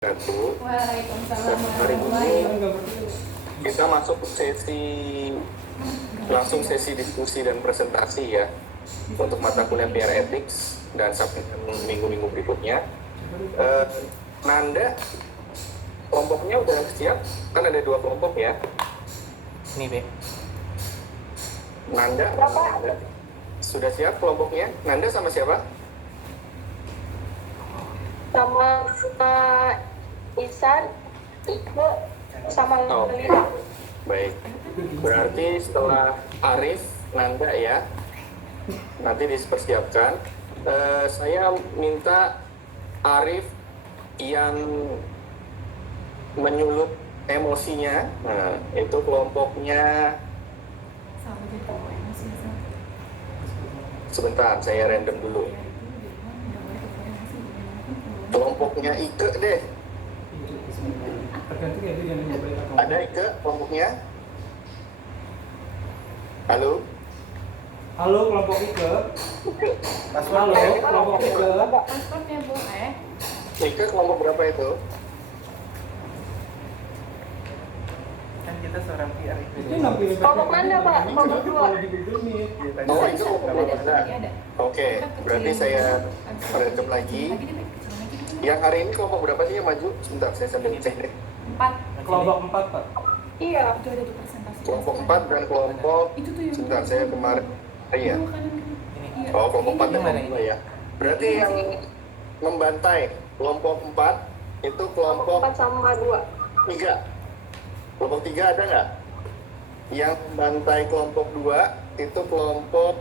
Waalaikumsalam warahmatullahi wabarakatuh. Kita masuk langsung sesi diskusi dan presentasi ya untuk mata kuliah PR Ethics dan sampai minggu-minggu berikutnya. Nanda, kelompoknya udah siap? Kan ada 2 kelompok ya. Nih, Be. Nanda sudah siap kelompoknya? Nanda sama siapa? Sama Isan, Ibu, sama Lina. Baik. Berarti setelah Arif, Nanda ya. Nanti dipersiapkan. Saya minta Arif yang menyulut emosinya. Nah, itu kelompoknya. Sebentar, saya random dulu. Kelompoknya Ike deh. Ada Ike kelompoknya? Halo? Halo kelompok Ike. Halo kelompok Ike. Pasportnya boleh. Ike kelompok berapa itu? Kan kita seorang PR itu. Itu nampilin Kelompok mana, Pak? Kelompok 2. Kalau di Google Meet. Oh, itu kelompok berapa? Oke, berarti saya random lagi. Yang hari ini kelompok berapa sih yang maju? Sebentar, saya sambil cek deh. 4. Kelompok 4, Pak. Iya. Itu ada di presentasi. Kelompok 4 dan kelompok. Itu tuh yang Sebentar, saya kemarin. Iya. Iya. Oh, kelompok 4 dan Ini mana kelompok 2 ya. Berarti yang membantai kelompok 4 itu kelompok 4 sama 2. 3. Kelompok 3 ada nggak? Yang membantai kelompok 2 itu kelompok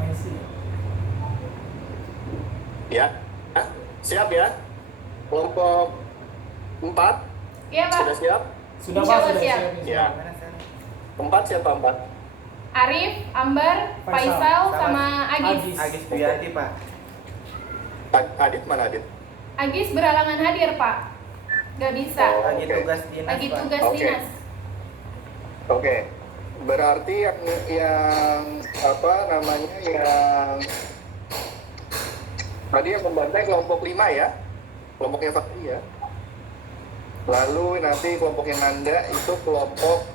Masih. ya. Hah? Siap ya? Kelompok 4 Iya, Pak. sudah siap? Sudah Insya Pak, Allah sudah siap. siap. Ya. 4 siapa 4? Arif, Ambar, Faisal, Faisal, sama Agis. Agis Duyati, Pak. Adit mana Adit? Agis berhalangan hadir, Pak. Gak bisa. Oh. Lagi Oke. tugas dinas, Lagi Pak. tugas Oke. dinas. Oke. Berarti yang apa namanya yang tadi yang membantai kelompok 5 ya? Kelompoknya Fakri ya. Lalu nanti kelompok yang Nanda itu kelompok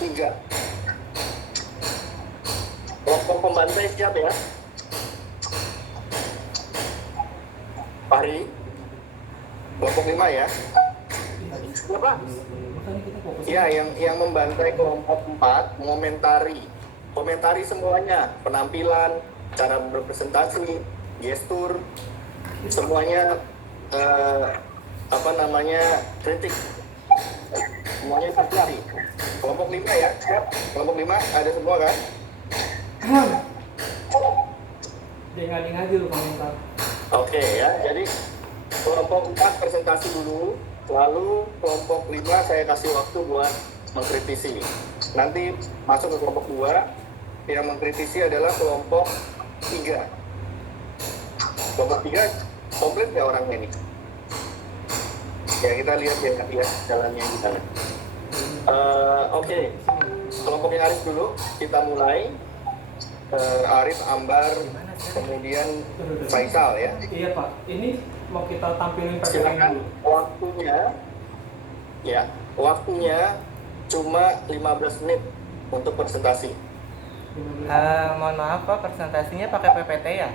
3. Kelompok pembantai siap ya? Fahri. Kelompok 5 ya? Siapa? Makanya kita fokus. Ya, yang membantai kelompok 4 komentari semuanya, penampilan, cara berpresentasi, gestur, semuanya kritik, semuanya kritik. Kelompok 5 ya, siap? Kelompok 5 ada semua kan? Dia ngading-ngading lu komentar. Oke ya, jadi kelompok 4 presentasi dulu, lalu kelompok 5 saya kasih waktu buat mengkritisi. Nanti masuk ke kelompok 2, yang mengkritisi adalah kelompok 3. Kelompok 3 komplit nggak orangnya nih? Ya kita lihat ya jalannya gimana. Oke, kelompok yang Arif dulu, kita mulai. Arif, Ambar, kemudian Faisal ya. Iya Pak, ini mau kita tampilin PPT Silakan dulu. waktunya cuma 15 menit untuk presentasi. Mohon maaf, Pak, presentasinya pakai PPT ya?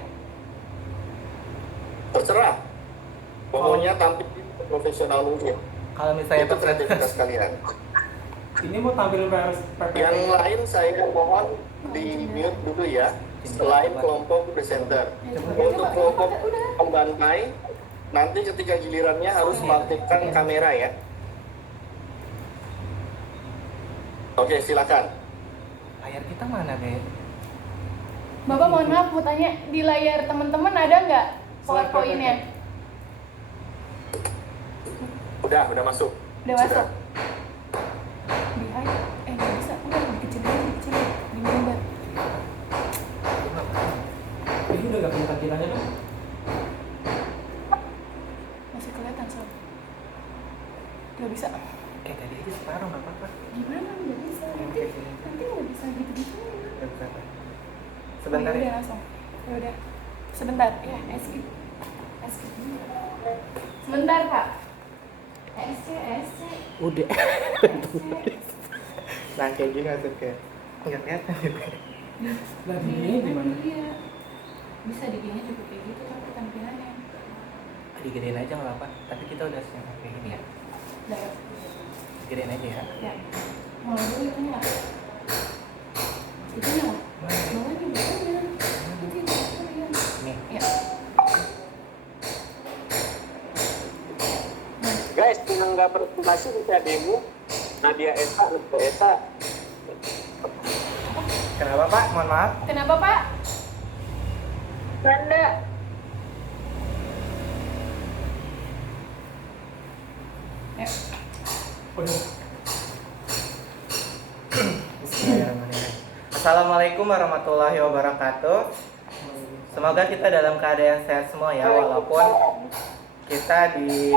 Terserah, pokoknya tampil profesional mungkin. Kalau misalnya Itu kreativitas kalian. Ini mau tampilin PPT. Yang lain saya mohon di mute dulu ya, selain kelompok presenter. Untuk kelompok pembantai, nanti ketika gilirannya harus mengaktifkan kamera ya. Oke, silakan. layar kita mana, Be? Bapak mohon maaf, mau tanya di layar teman-teman ada nggak PowerPoint-nya? Udah masuk. Udah masuk. Di high, nggak bisa. Udah dikecilin, di gambar. Ini udah nggak kelihatan kiranya dong. Masih kelihatan sob. Nggak bisa. Kayak tadi itu separuh, nggak apa-apa. Gimana nggak bisa? Nanti nggak bisa gitu-gitu. Nggak bisa, Pak. Oh, Sebentar ya ya. udah langsung. Ya udah. Sebentar ya, skip. Es krim. Sebentar Pak. SC. Udah. Nah kayak gini maksudnya. Nggak kelihatan. Nah, ini gimana? Iya. Bisa dibikinnya juga kayak gitu tapi tampilannya. Digedein aja nggak apa-apa. Tapi kita udah siap kayak gini ya. Udah ya. Gedein aja ya. Ya. Mau dulu itu nggak? Itu nggak? Bawahnya bawahnya. Itu yang kalian. Nih. Ya. Guys, yang nggak presentasi bisa demo. Nadia Esa. Kenapa Pak? Mohon maaf. Kenapa Pak? Nanda. Ya. Udah. Bismillahirrahmanirrahim. Assalamualaikum warahmatullahi wabarakatuh. Semoga kita dalam keadaan sehat semua ya, walaupun kita di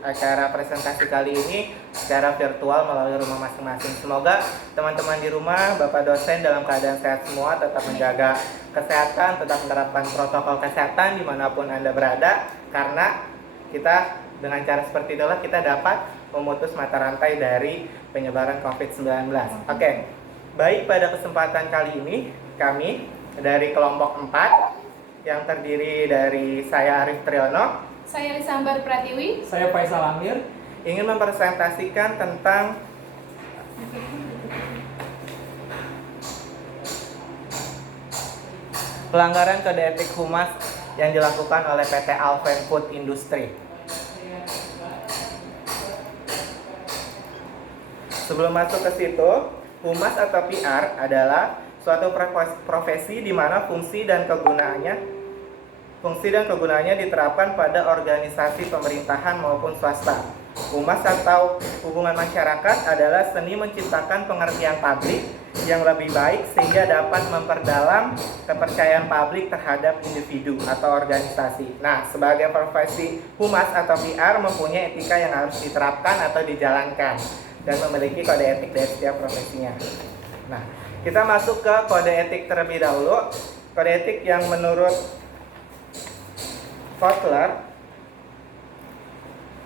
acara presentasi kali ini secara virtual melalui rumah masing-masing. Semoga teman-teman di rumah, Bapak dosen dalam keadaan sehat semua, tetap menjaga kesehatan, tetap menerapkan protokol kesehatan dimanapun Anda berada, karena kita dengan cara seperti itulah kita dapat memutus mata rantai dari penyebaran COVID-19. Oke, baik, pada kesempatan kali ini kami dari kelompok 4 yang terdiri dari saya Arif Triyono, Saya Lisambar Pratiwi. Saya Faisal Amir. ingin mempresentasikan tentang pelanggaran kode etik humas yang dilakukan oleh PT Alven Food Industry. Sebelum masuk ke situ, humas atau PR adalah suatu profesi di mana fungsi dan kegunaannya diterapkan pada organisasi pemerintahan maupun swasta. Humas atau hubungan masyarakat adalah seni menciptakan pengertian publik yang lebih baik sehingga dapat memperdalam kepercayaan publik terhadap individu atau organisasi. Nah, sebagai profesi humas atau PR mempunyai etika yang harus diterapkan atau dijalankan dan memiliki kode etik dari setiap profesinya. Nah, kita masuk ke kode etik terlebih dahulu. Kode etik yang menurut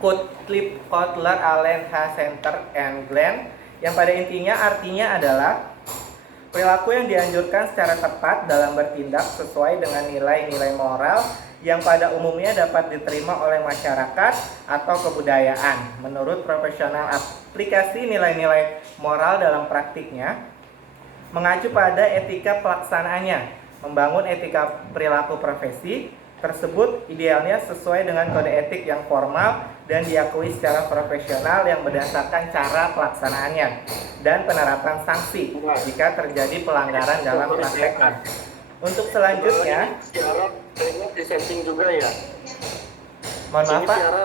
Kotler, Allen, H. Center, and Glenn, yang pada intinya artinya adalah perilaku yang dianjurkan secara tepat dalam bertindak sesuai dengan nilai-nilai moral yang pada umumnya dapat diterima oleh masyarakat atau kebudayaan. Menurut profesional, aplikasi nilai-nilai moral dalam praktiknya mengacu pada etika pelaksanaannya, membangun etika perilaku profesi tersebut idealnya sesuai dengan kode etik yang formal dan diakui secara profesional yang berdasarkan cara pelaksanaannya dan penerapan sanksi jika terjadi pelanggaran dalam prakteknya. Untuk selanjutnya, Tiara kayaknya presenting juga ya. mohon maaf Ini Pak, Tiara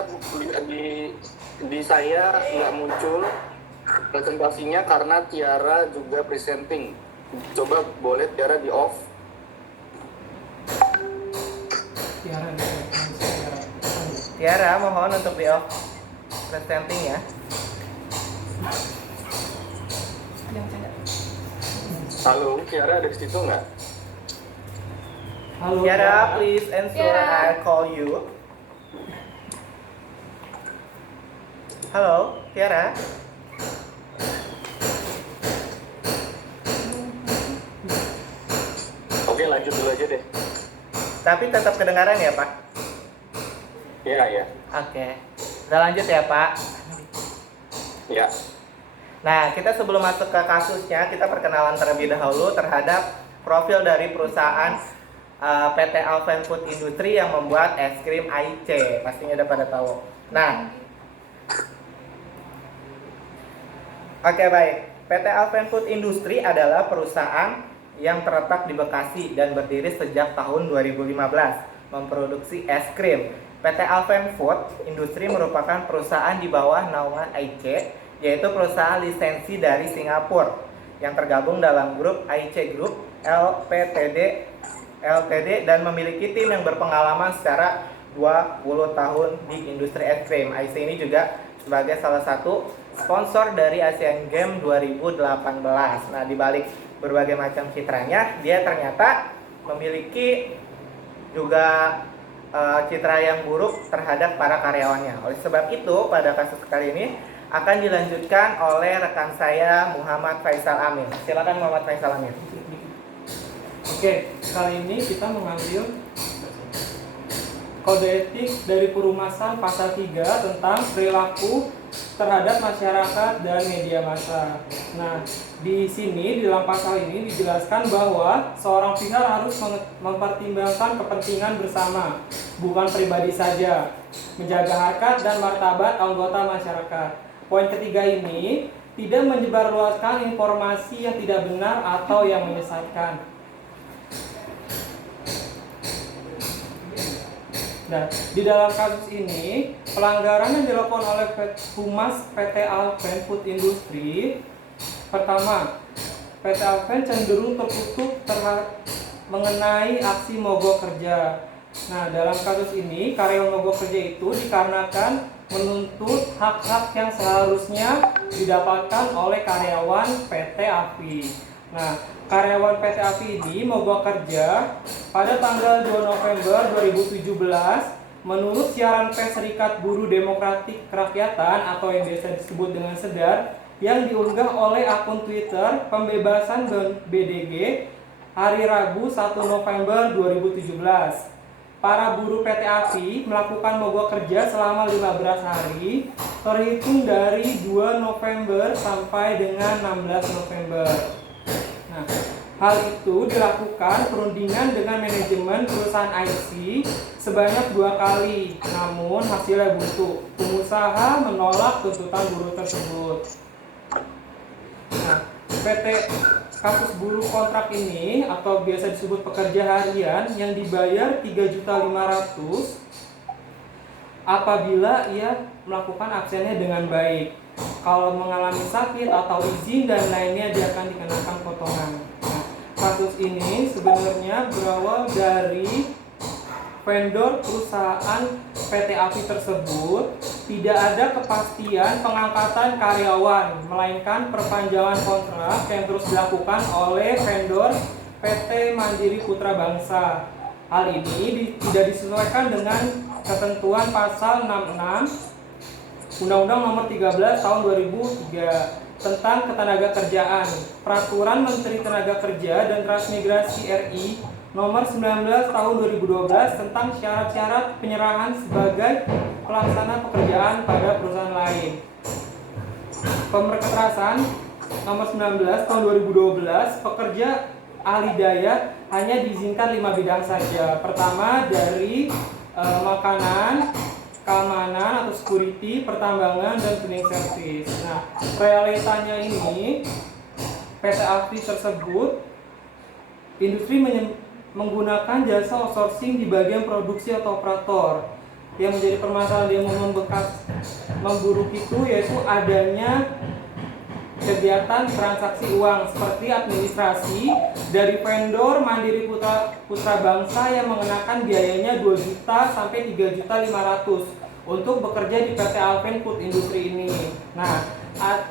di saya nggak muncul presentasinya karena Tiara juga presenting. Coba boleh Tiara di off. Tiara mohon untuk di off presenting ya. Jangan canda. Halo, Tiara ada di situ nggak? Halo. Tiara, please answer. Tiara. I call you. Halo, Tiara. Oke, lanjut dulu aja deh. Tapi tetap kedengaran ya Pak? Iya, ya. Oke. Udah lanjut ya Pak? Ya. Nah, kita sebelum masuk ke kasusnya, kita perkenalan terlebih dahulu terhadap profil dari perusahaan PT Alven Food Industry yang membuat es krim AIC. Pastinya udah pada tahu. Nah, oke baik. PT Alven Food Industry adalah perusahaan yang terletak di Bekasi dan berdiri sejak tahun 2015, memproduksi es krim. PT Alven Food Industry merupakan perusahaan di bawah naungan AIC, yaitu perusahaan lisensi dari Singapura yang tergabung dalam grup AIC Group Ltd dan memiliki tim yang berpengalaman secara 20 tahun di industri es krim. AIC ini juga sebagai salah satu sponsor dari Asian Games 2018. Nah, di balik berbagai macam citranya, dia ternyata memiliki juga citra yang buruk terhadap para karyawannya. Oleh sebab itu, pada kasus kali ini akan dilanjutkan oleh rekan saya Muhammad Faisal Amir. Silakan Muhammad Faisal Amir. Oke, kali ini kita mengambil kode etik dari Perumasan pasal 3 tentang perilaku terhadap masyarakat dan media massa. Nah, di sini di dalam pasal ini dijelaskan bahwa seorang pihak harus mempertimbangkan kepentingan bersama, bukan pribadi saja, menjaga harkat dan martabat anggota masyarakat. Poin ketiga ini tidak menyebarluaskan informasi yang tidak benar atau yang menyesatkan. Nah, di dalam kasus ini, pelanggaran yang dilakukan oleh Humas PT Alpen Food Industry, pertama, PT Alpen cenderung tertutup mengenai aksi mogok kerja. Nah, dalam kasus ini, karyawan mogok kerja itu dikarenakan menuntut hak-hak yang seharusnya didapatkan oleh karyawan PT AFI. Nah, karyawan PT AFI ini mogok kerja pada tanggal 2 November 2017 menurut siaran pers Serikat Buruh Demokratik Kerakyatan atau yang biasa disebut dengan SEDAR yang diunggah oleh akun Twitter Pembebasan BDG hari Rabu 1 November 2017. Para buruh PT AFI melakukan mogok kerja selama 15 hari terhitung dari 2 November sampai dengan 16 November. Nah, hal itu dilakukan perundingan dengan manajemen perusahaan IC sebanyak 2 kali, namun hasilnya buntu. Pengusaha menolak tuntutan buruh tersebut. Nah, PT kasus buruh kontrak ini atau biasa disebut pekerja harian yang dibayar 3.500.000 apabila ia melakukan absennya dengan baik. Kalau mengalami sakit atau izin dan lainnya dia akan dikenakan potongan. Nah, kasus ini sebenarnya berawal dari vendor perusahaan PT AFI tersebut tidak ada kepastian pengangkatan karyawan, melainkan perpanjangan kontrak yang terus dilakukan oleh vendor PT Mandiri Putra Bangsa. Hal ini tidak disesuaikan dengan ketentuan pasal 66 Undang-Undang Nomor 13 Tahun 2003 tentang Ketenagakerjaan, Peraturan Menteri Tenaga Kerja dan Transmigrasi RI Nomor 19 Tahun 2012 tentang syarat-syarat penyerahan sebagai pelaksana pekerjaan pada perusahaan lain. Pemerkerasan Nomor 19 Tahun 2012, pekerja ahli daya hanya diizinkan 5 bidang saja. Pertama dari makanan, keamanan atau security, pertambangan, dan cleaning service. Nah, realitanya ini PT AFI tersebut industri menggunakan jasa outsourcing di bagian produksi atau operator. Yang menjadi permasalahan yang memburuk itu yaitu adanya kegiatan transaksi uang seperti administrasi dari vendor Mandiri Putra Bangsa yang mengenakan biayanya 2 juta sampai 3.500.000 untuk bekerja di PT Alpen Food Industry ini. Nah,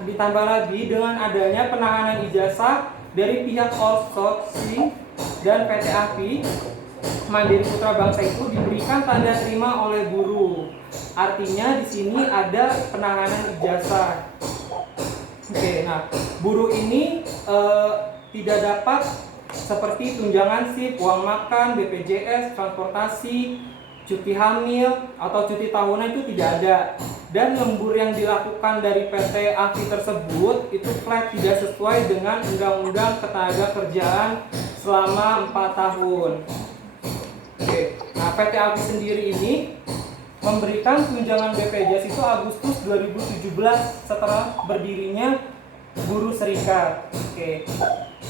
ditambah lagi dengan adanya penahanan ijazah dari pihak outsourcing dan PT AFI Mandiri Putra Bangsa itu diberikan tanda terima oleh buruh. Artinya di sini ada penahanan ijazah. Oke, nah buruh ini tidak dapat seperti tunjangan shift, uang makan, BPJS, transportasi, cuti hamil atau cuti tahunan itu tidak ada. Dan lembur yang dilakukan dari PT AFI tersebut itu flat, tidak sesuai dengan Undang-Undang Ketenagakerjaan selama 4 tahun. Oke, nah PT AFI sendiri ini memberikan tunjangan BPJS itu Agustus 2017 setelah berdirinya Buruh Serikat. Oke.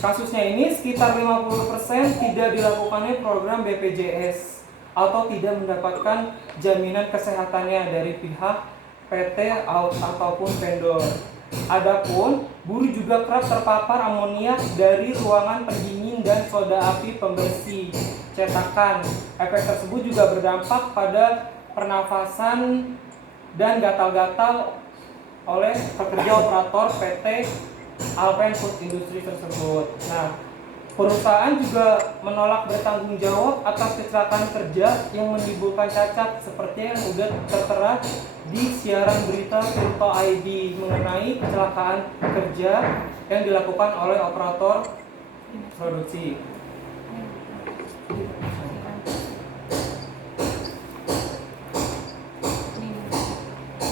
Kasusnya ini sekitar 50% tidak dilakukannya program BPJS atau tidak mendapatkan jaminan kesehatannya dari pihak PT ataupun vendor. Adapun buruh juga kerap terpapar amoniak dari ruangan pendingin dan soda api pembersih cetakan. Efek tersebut juga berdampak pada pernafasan dan gatal-gatal oleh pekerja operator PT Alpen Food Industry tersebut. Nah, Perusahaan juga menolak bertanggung jawab atas kecelakaan kerja yang menimbulkan cacat seperti yang sudah tertera di siaran berita Tirto ID mengenai kecelakaan kerja yang dilakukan oleh operator produksi.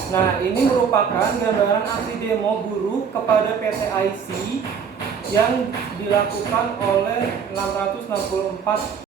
Nah, ini merupakan gambaran aksi demo buruh kepada PT IC yang dilakukan oleh 664